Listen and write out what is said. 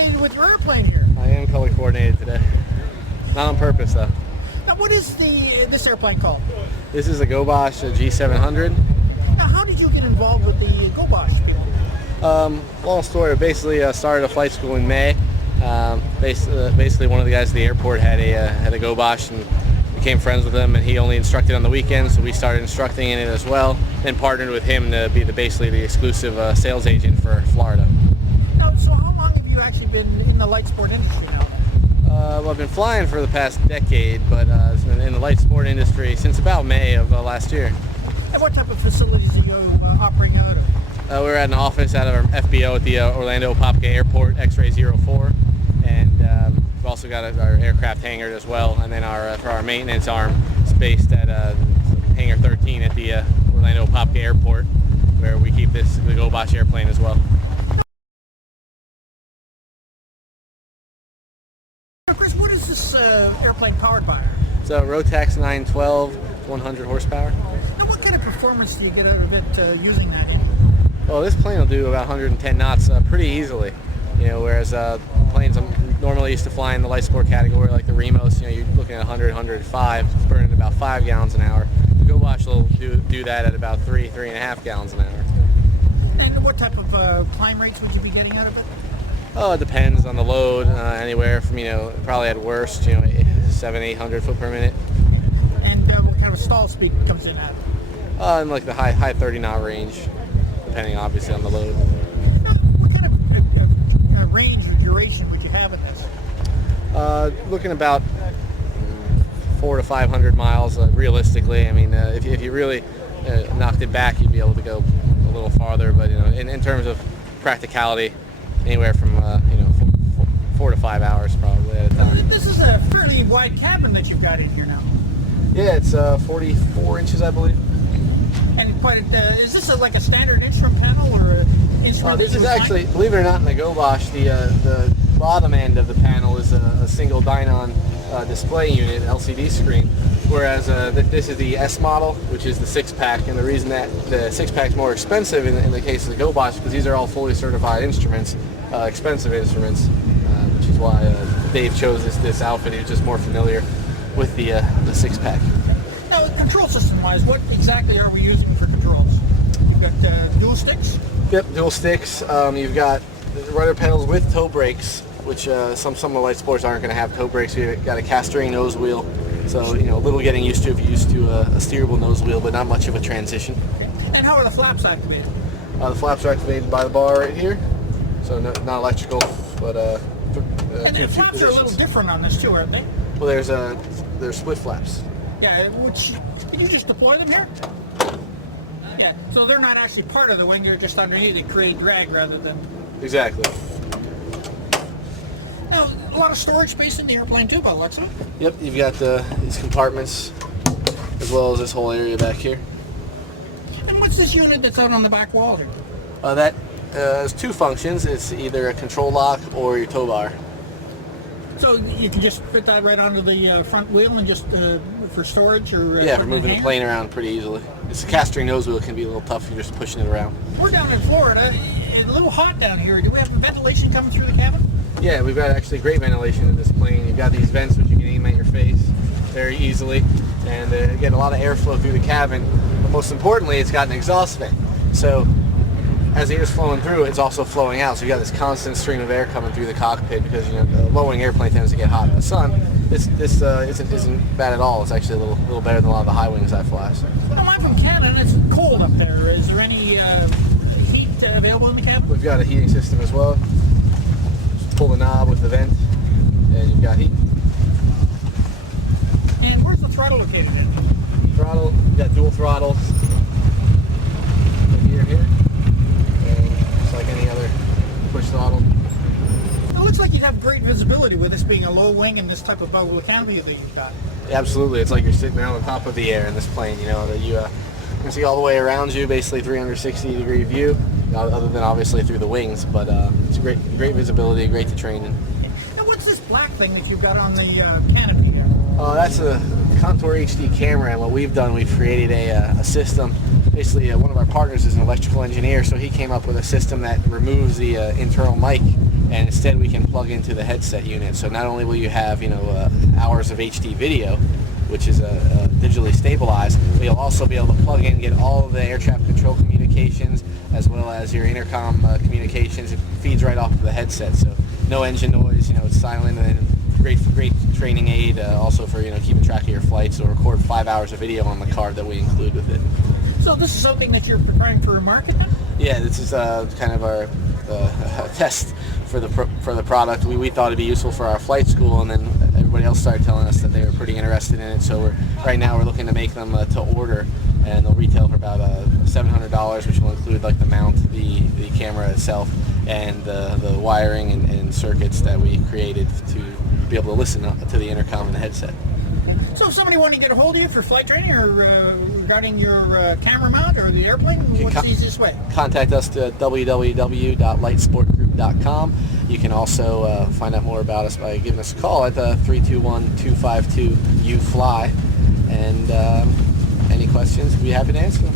coordinated with your airplane here. I am color coordinated today. Not on purpose, though. Now, what is this airplane called? This is a Gobosh G700. Now, how did you get involved with the Gobosh people? Long story. Basically, started a flight school in May. Basically, one of the guys at the airport had a Gobosh and became friends with him, and he only instructed on the weekends, so we started instructing in it as well, and partnered with him to be basically the exclusive sales agent for Florida. Now, so how long have you actually been in the light sport industry now? Well, I've been flying for the past decade, but it's been in the light sport industry since about May of last year. And what type of facilities are you operating out of? We're at an office out of our FBO at the Orlando Popke Airport, X-Ray 04, and we've also got our aircraft hangar as well, and then for our maintenance arm, it's based at Hangar 13 at the Orlando Popke Airport, where we keep the Gobosh airplane as well. Chris, what is this airplane powered by? It's a Rotax 912, 100 horsepower. Now, what kind of performance do you get out of it using that engine? Well, this plane will do about 110 knots pretty easily. Whereas planes I'm normally used to flying in the light sport category, like the Remos, you're looking at 100, 105, it's burning about 5 gallons an hour. The Gobosh will do that at about 3.5 gallons an hour. And what type of climb rates would you be getting out of it? Oh, it depends on the load. Anywhere from probably at worst, 700-800 foot per minute. And what kind of stall speed comes in at? In like the high 30 knot range, depending obviously on the load. Now, what kind of range or duration would you have in this? Looking about 400 to 500 miles realistically. I mean, if you really knocked it back, you'd be able to go a little farther. But in terms of practicality, anywhere from 4 to 5 hours probably at a time. This is a fairly wide cabin that you've got in here now. Yeah, it's 44 inches, I believe. And is this like a standard instrument panel or an instrument? This is actually, believe it or not, in the Gobosh, the bottom end of the panel is a single Dynon display unit, LCD screen, whereas this is the S model, which is the 6-pack, and the reason that the 6-pack is more expensive in the case of the Gobosh because these are all fully certified instruments, expensive instruments, which is why Dave chose this outfit. He was just more familiar with the 6-pack. Now, control system-wise, what exactly are we using for controls? You've got dual sticks? Yep, dual sticks. You've got rudder pedals with toe brakes, which some of the light sports aren't going to have toe brakes. You've got a cast-ring nose wheel, so a little getting used to if you're used to a steerable nose wheel, but not much of a transition. And how are the flaps activated? The flaps are activated by the bar right here, so not electrical, but and the flaps are a little different on this too, aren't they? Well, there's split flaps. Yeah, can you just deploy them here? Yeah, so they're not actually part of the wing, they're just underneath to create drag rather than... Exactly. Now, a lot of storage space in the airplane too, by the looks of it. Yep, you've got these compartments as well as this whole area back here. And what's this unit that's out on the back wall here? That has two functions. It's either a control lock or your tow bar. So you can just fit that right onto the front wheel and just for storage or... yeah, for moving the plane around pretty easily. It's a cast-ring nose wheel. It can be a little tough if you're just pushing it around. We're down in Florida. It's a little hot down here. Do we have ventilation coming through the cabin? Yeah, we've got actually great ventilation in this plane. You've got these vents which you can aim at your face very easily, and get a lot of airflow through the cabin. But most importantly, it's got an exhaust vent. So as the air's flowing through, it's also flowing out. So you've got this constant stream of air coming through the cockpit because the low-wing airplane tends to get hot in the sun. This isn't bad at all. It's actually a little better than a lot of the high wings I fly. So. Well, I'm from Canada. It's cold up there. Is there any heat available in the cabin? We've got a heating system as well. Just pull the knob with the vent, and you've got heat. And where's the throttle located in? Throttle, you've got dual throttles. Here. Just like any other push throttle. It looks like you'd have great visibility with this being a low wing and this type of bubble canopy that you've got. Absolutely, it's like you're sitting there on the top of the air in this plane. That you can see all the way around you, basically 360-degree view, other than obviously through the wings. But it's great visibility, great to train in. And what's this black thing that you've got on the canopy here? That's a Contour HD camera, and what we've done, we've created a system. Basically, one of our partners is an electrical engineer, so he came up with a system that removes the internal mic, and instead we can plug into the headset unit. So not only will you have hours of HD video, which is digitally stabilized, but you'll also be able to plug in, get all of the air traffic control communications, as well as your intercom communications. It feeds right off of the headset, so no engine noise. It's silent, and great training aid. Also for keeping track of your flights. It'll record 5 hours of video on the card that we include with it. So this is something that you're preparing for a market then? Yeah, this is kind of our test for the product. We thought it'd be useful for our flight school, and then everybody else started telling us that they were pretty interested in it. So right now we're looking to make them to order, and they'll retail for about $700, which will include like the mount, the camera itself, and the wiring and circuits that we created to be able to listen to the intercom and the headset. So if somebody wanted to get a hold of you for flight training or regarding your camera mount or the airplane, what's the easiest way? Contact us at www.lightsportgroup.com. You can also find out more about us by giving us a call at 321-252-UFLY. And any questions, we'd be happy to answer them.